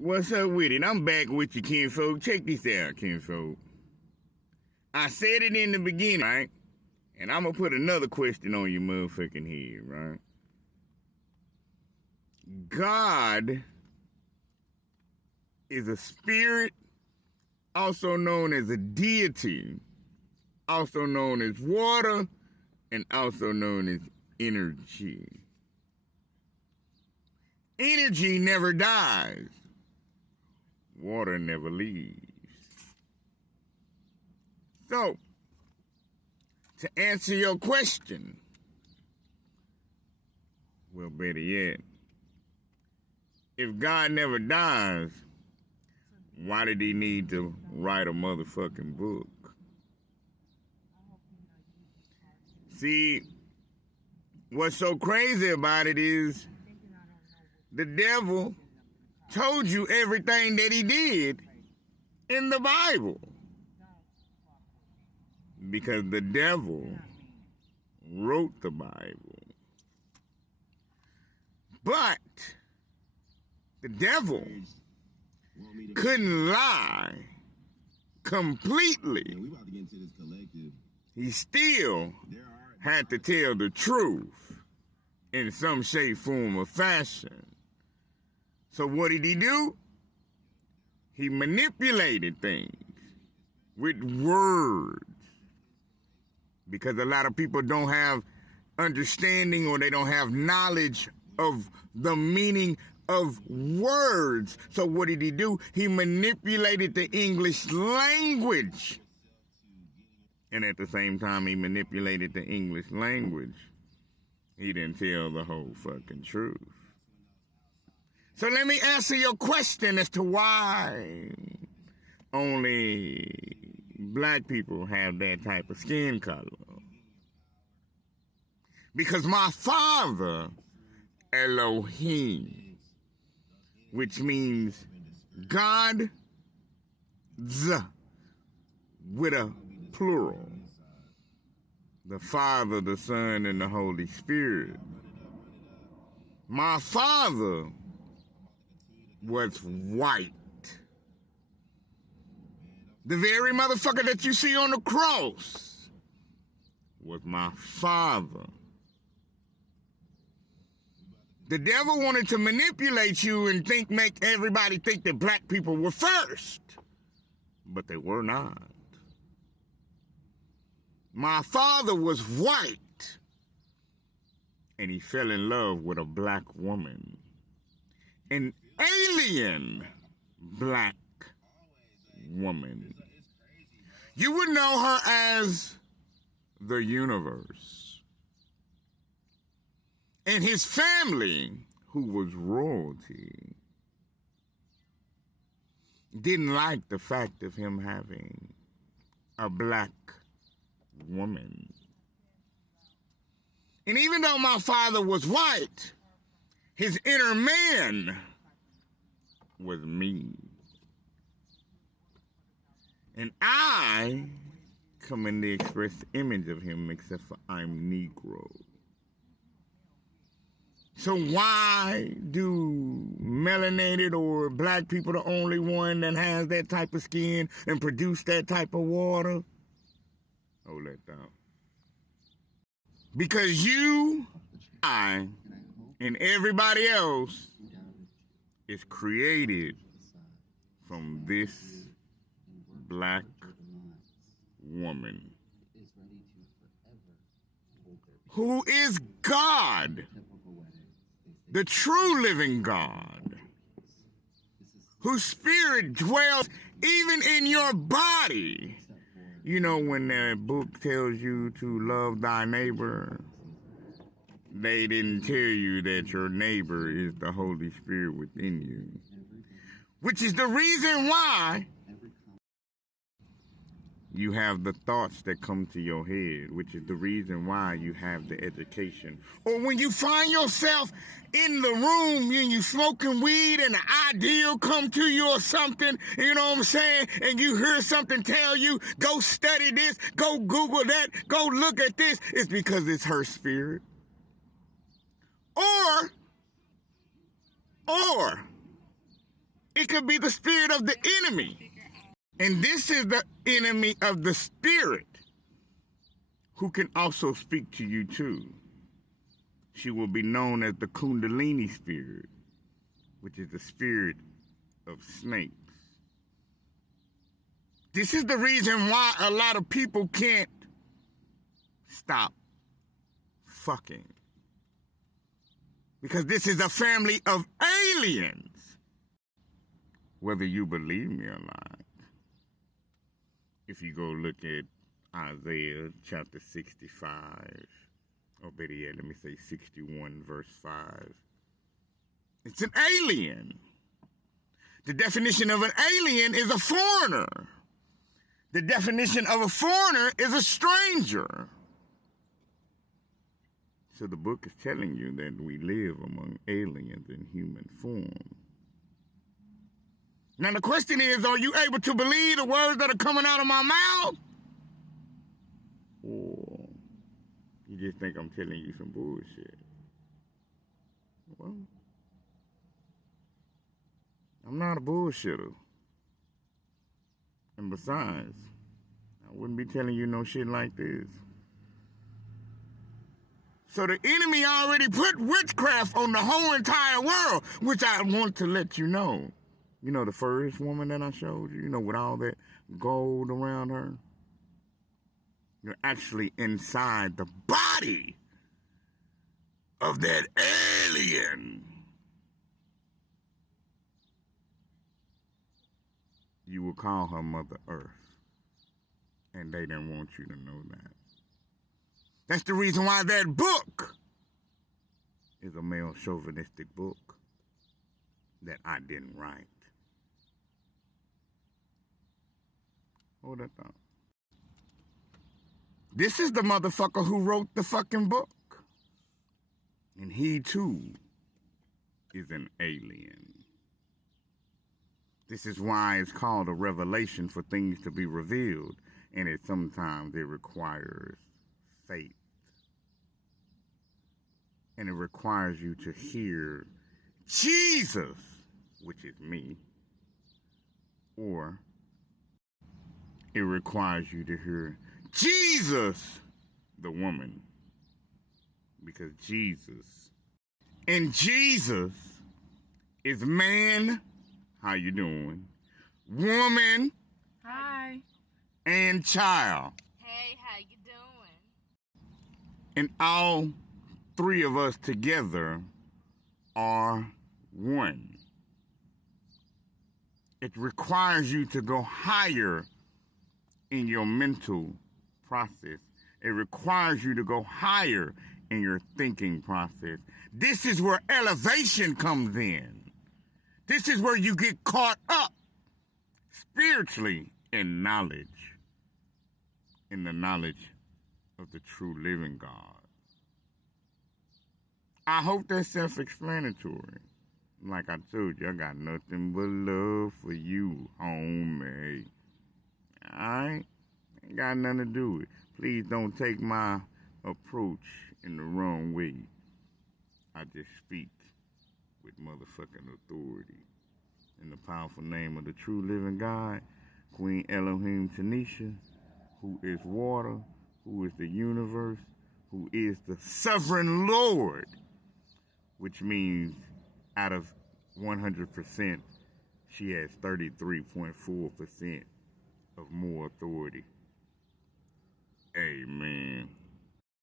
What's up with it? I'm back with you, kinfolk. Check this out, kinfolk. I said it in the beginning, right? And I'm going to put another question on your motherfucking head, right? God is a spirit, also known as a deity, also known as water, and also known as energy. Energy never dies. Water never leaves. So, to answer your question, well, better yet, if God never dies, why did he need to write a motherfucking book? See, what's so crazy about it is the devil told you everything that he did in the Bible. Because the devil wrote the Bible. But the devil couldn't lie completely. He still had to tell the truth in some shape, form, or fashion. So what did he do? He manipulated things with words. Because a lot of people don't have understanding or they don't have knowledge of the meaning of words. So what did he do? He manipulated the English language. And at the same time he manipulated the English language, he didn't tell the whole fucking truth. So let me answer your question as to why only black people have that type of skin color. Because my father, Elohim, which means God, with a plural. The Father, the Son, and the Holy Spirit. My father was white. The very motherfucker that you see on the cross was my father. The devil wanted to manipulate you and make everybody think that black people were first. But they were not. My father was white. And he fell in love with a black woman. An alien black woman. You would know her as the universe. And his family, who was royalty, didn't like the fact of him having a black woman. And even though my father was white, his inner man was me. And I come in the express image of him, except for I'm Negro. So why do melanated or black people the only one that has that type of skin and produce that type of water? Hold that down. Because you, I, and everybody else is created from this black woman who is God, the true living God, whose spirit dwells even in your body. You know, when that book tells you to love thy neighbor, they didn't tell you that your neighbor is the Holy Spirit within you. Which is the reason why you have the thoughts that come to your head, which is the reason why you have the education. Or when you find yourself in the room and you smoking weed and an idea come to you or something, you know what I'm saying, and you hear something tell you, go study this, go Google that, go look at this, it's because it's her spirit. Or It could be the spirit of the enemy. And this is the enemy of the spirit who can also speak to you too. She will be known as the Kundalini spirit, which is the spirit of snakes. This is the reason why a lot of people can't stop fucking. Because this is a family of aliens. Whether you believe me or not. If you go look at Isaiah chapter 65, or better yet, let me say 61 verse 5. It's an alien. The definition of an alien is a foreigner. The definition of a foreigner is a stranger. So the book is telling you that we live among aliens in human form. Now the question is, are you able to believe the words that are coming out of my mouth? Or you just think I'm telling you some bullshit? Well, I'm not a bullshitter. And besides, I wouldn't be telling you no shit like this. So the enemy already put witchcraft on the whole entire world, which I want to let you know. You know the first woman that I showed you, with all that gold around her? You're actually inside the body of that alien. You will call her Mother Earth. And they didn't want you to know that. That's the reason why that book is a male chauvinistic book that I didn't write. Hold that thought. This is the motherfucker who wrote the fucking book. And he too is an alien. This is why it's called a revelation, for things to be revealed. And sometimes it requires faith. And it requires you to hear Jesus, which is me. Or it requires you to hear Jesus, the woman. Because Jesus. And Jesus is man, how you doing? Woman. Hi. And child. Hey, how you doing? And all three of us together are one. It requires you to go higher in your mental process. It requires you to go higher in your thinking process. This is where elevation comes in. This is where you get caught up spiritually in knowledge, in the knowledge of the true living God. I hope that's self-explanatory. Like I told you, I got nothing but love for you, homie. Alright? Ain't got nothing to do with it. Please don't take my approach in the wrong way. I just speak with motherfucking authority. In the powerful name of the true living God, Queen Elohim Tchai-Tinisha, who is water, who is the universe, who is the sovereign Lord, which means out of 100%, she has 33.4% of more authority